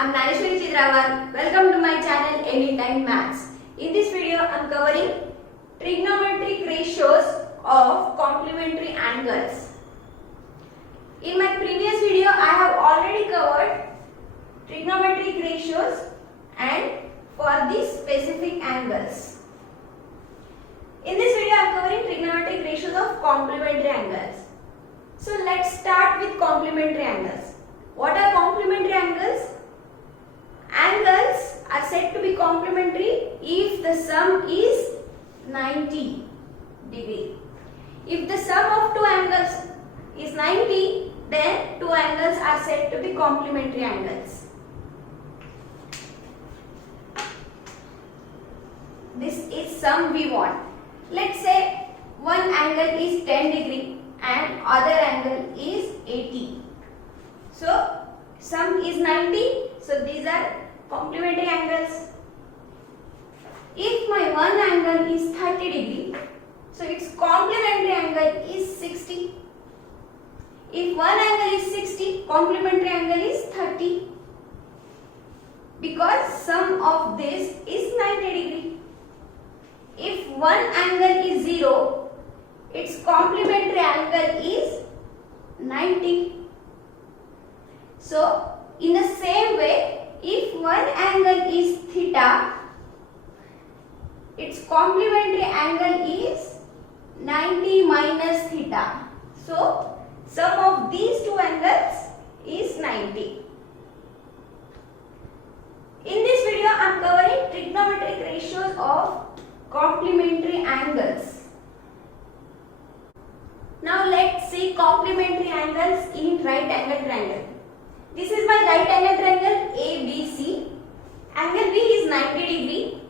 I'm Naneshwari Chidrawal. Welcome to my channel Anytime Maths. In this video, I'm covering trigonometric ratios of complementary angles. In my previous video, I have already covered trigonometric ratios and for these specific angles. In this video, I am covering trigonometric ratios of complementary angles. So let's start with complementary angles. What are complementary angles? Angles are said to be complementary if the sum is 90 degree. If the sum of two angles is 90, then two angles are said to be complementary angles. This is sum we want. Let's say one angle is 10 degree and other angle is 80. So sum is 90. So these are complementary angles. If my one angle is 30 degree, so its complementary angle is 60. If one angle is 60, complementary angle is 30. Because sum of this is 90 degree. If one angle is 0, its complementary angle is 90. So, in the same way, if one angle is theta, its complementary angle is 90 minus theta. So, sum of these two angles is 90. In this video, I am covering trigonometric ratios of complementary angles. Now let's see complementary angles in right angle triangle. This is my right angle triangle ABC. Angle B is 90 degree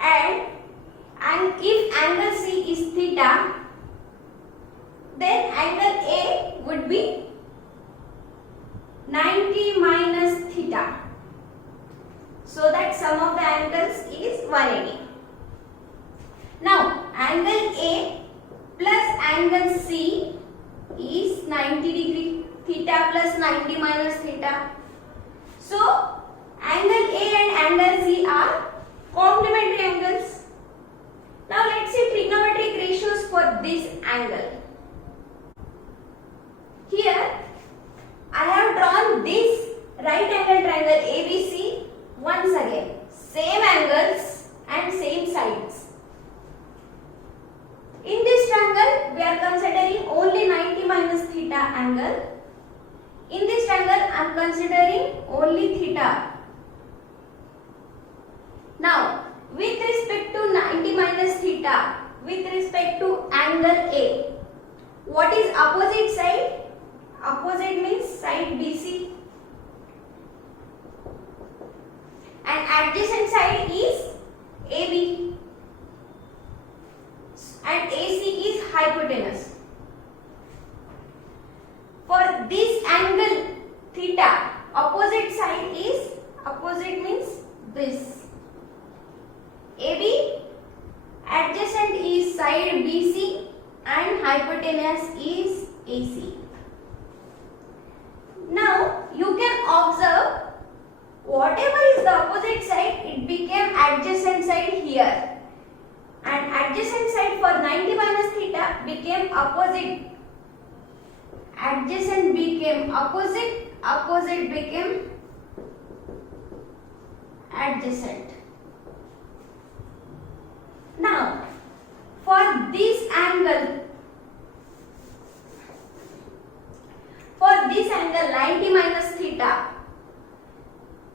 and if angle C is theta, then angle A would be 90 minus theta. So that sum of the angles is 180. Now, angle A plus angle C is 90 degree, theta plus 90 minus theta. So, angle A and angle C are complementary angles. Now, let's see trigonometric ratios for this angle. Here, I have drawn this right angle triangle ABC once again. Same angles and same sides. In this triangle, we are considering only 90 minus theta angle. In this triangle, I am considering only theta. Now, with respect to 90 minus theta, with respect to angle A, what is opposite side? Opposite means side BC. And adjacent side is AB. And AC is hypotenuse. For this angle theta, opposite side is, opposite means this. AB, adjacent is side BC and hypotenuse is AC. Now you can observe whatever is the opposite side, it became adjacent side here. And adjacent side for 90 minus theta became opposite. Adjacent became opposite, opposite became adjacent. Now, for this angle 90 minus theta,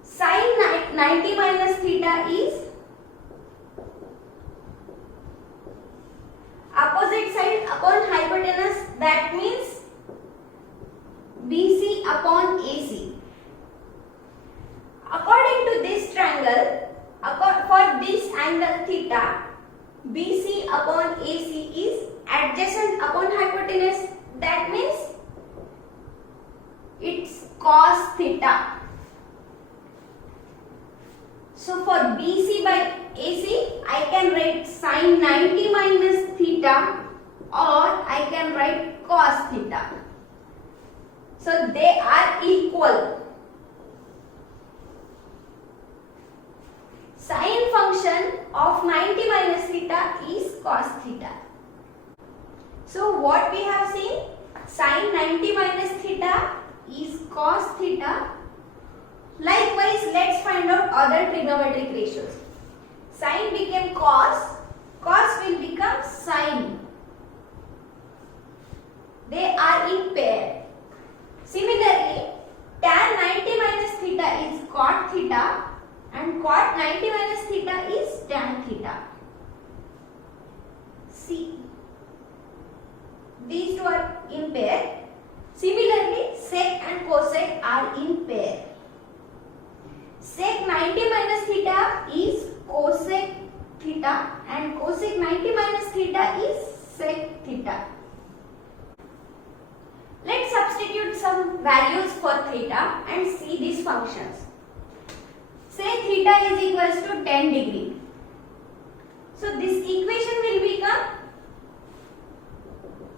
sin 90 minus theta is opposite side upon hypotenuse, that means BC upon AC. According to this triangle, for this angle theta, BC upon AC is adjacent upon hypotenuse, that means it's cos theta. So for BC by AC, I can write sin 90 minus theta or I can write cos theta. So they are equal. function of 90 minus theta is cos theta. So what we have seen, sin 90 minus theta is cos theta. Likewise, let's find out other trigonometric ratios. Sin became cos, cos will become sin. They are in pair. Similarly, tan 90 minus theta is cot theta and cot 90 minus theta is tan theta. See, these two are in pair. Similarly, sec and cosec are in pair. Sec 90 minus theta is cosec theta and cosec 90 minus theta is sec theta. Let's substitute some values for theta and see these functions. Say theta is equals to 10 degree. So this equation will become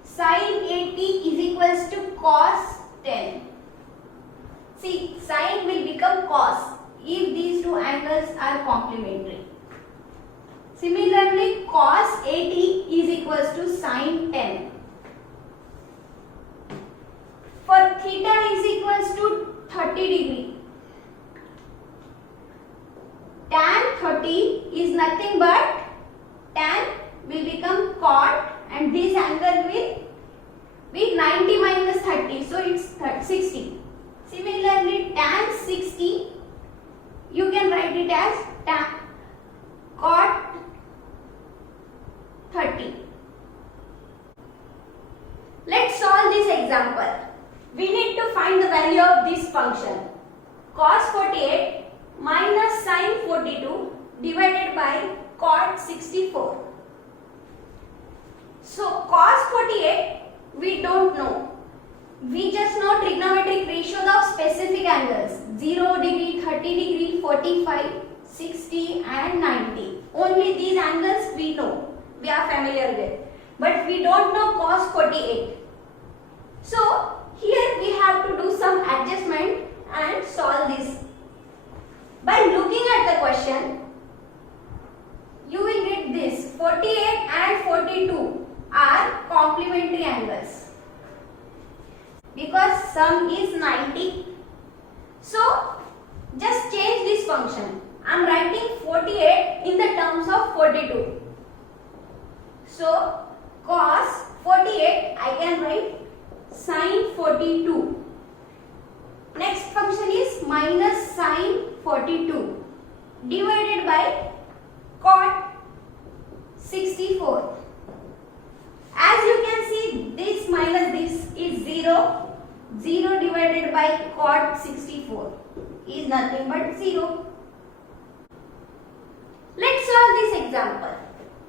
sin 80 is equals to cos 10. See, sin will become cos if these two angles are complementary. Similarly, cos 80 is equals to sin 10. For theta is equals to 30 degree. Tan 30 is nothing but tan will become cot and this angle will be 90 minus 30, so it's 60. Similarly, tan 60 you can write it as tan cot 30. Let's solve this example. We need to find the value of this function. Cos 48 minus sin 42 divided by cot 64. So cos 48 we don't know. We just know trigonometric ratios of specific angles 0 degree, 30 degree, 45, 60 and 90. Only these angles we know. We are familiar with. But we don't know cos 48. So here we have to do some adjustment and solve this. By looking at the question, you will get this 48 and 42 are complementary angles because sum is 90. So just change this function. I am writing 48 in the terms of 42. So cos 48 I can write sin 42. Next function is minus sin 42 divided by cot 64. As you can see, this minus this is 0. 0 divided by cot 64 is nothing but 0. Let's solve this example.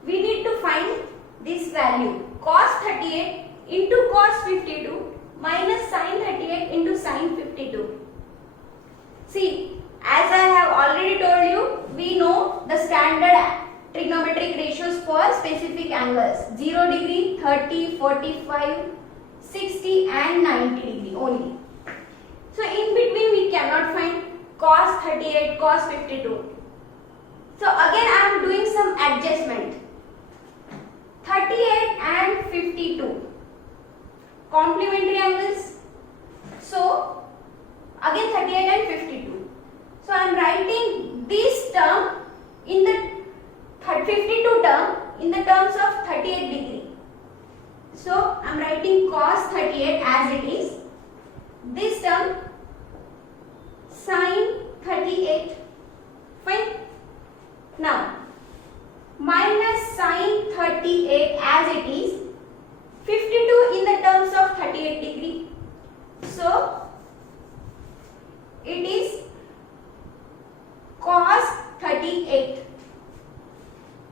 We need to find this value cos 38 into cos 52 minus sin 38 into sin 52. See, as I have already told you, we know the standard trigonometric ratios for specific angles 0 degree, 30, 45, 60 and 90 degree only. So in between we cannot find cos 38, cos 52. So again I am doing some adjustment. 38 and 52 complementary angles. So again 38 and 52. So I am writing this term in the 52 term in the terms of 38 degree. So I am writing cos 38 as it is. This term sin 38. Fine. Now minus sin 38 as it is. 52 in the terms of 38 degree. So it is cos 38.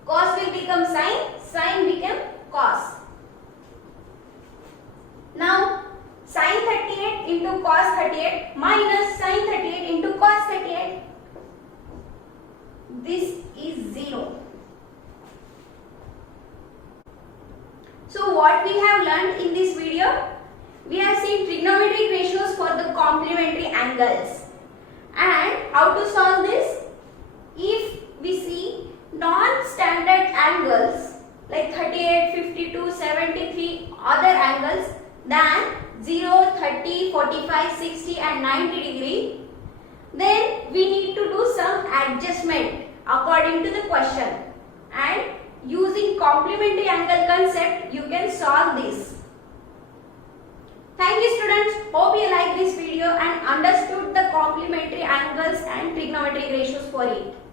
Cos will become sin, sin become cos. Now sin 38 into cos 38 minus sin 38 into cos 38. This is 0. So what we have learned in this video, we have seen trigonometric ratios for the complementary angles. And how to solve this? If we see standard angles like 38, 52, 73 other angles than 0, 30, 45, 60 and 90 degree, then we need to do some adjustment according to the question, and using complementary angle concept you can solve this. Thank you students. Hope you like this video and understood the complementary angles and trigonometric ratios for it.